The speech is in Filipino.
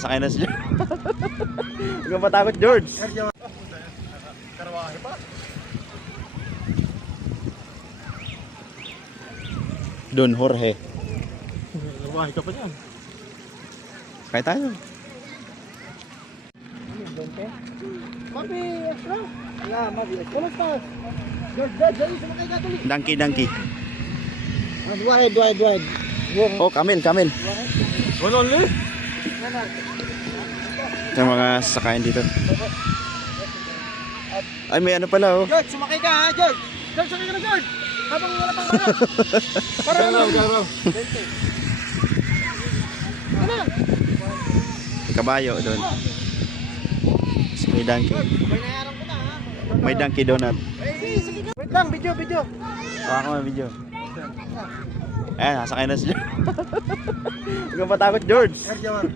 Sasakay na si George. Huwag kang matakot, George. Karawahe pa. Don Jorge. Karawahe ka pa dyan. Kaya tayo. Papi, extra. Wala, mabi. Kumusta? George, sumakay ka tuloy. Donkey. Wide. Oh, kamil. One only? Ito yung mga sasakayan dito. Ay, may ano pala, oh. George, sumakay ka ha, George. George, sumakay ka na, George. Habang wala pang ano. Para ano? Garaw. Ano? Kabayo doon. May donkey. Binayaran ko na ha. May donkey donut. Wait lang, video. Baka may video. Ayan, sasakay na si George. Huwag kang matakot, George. George,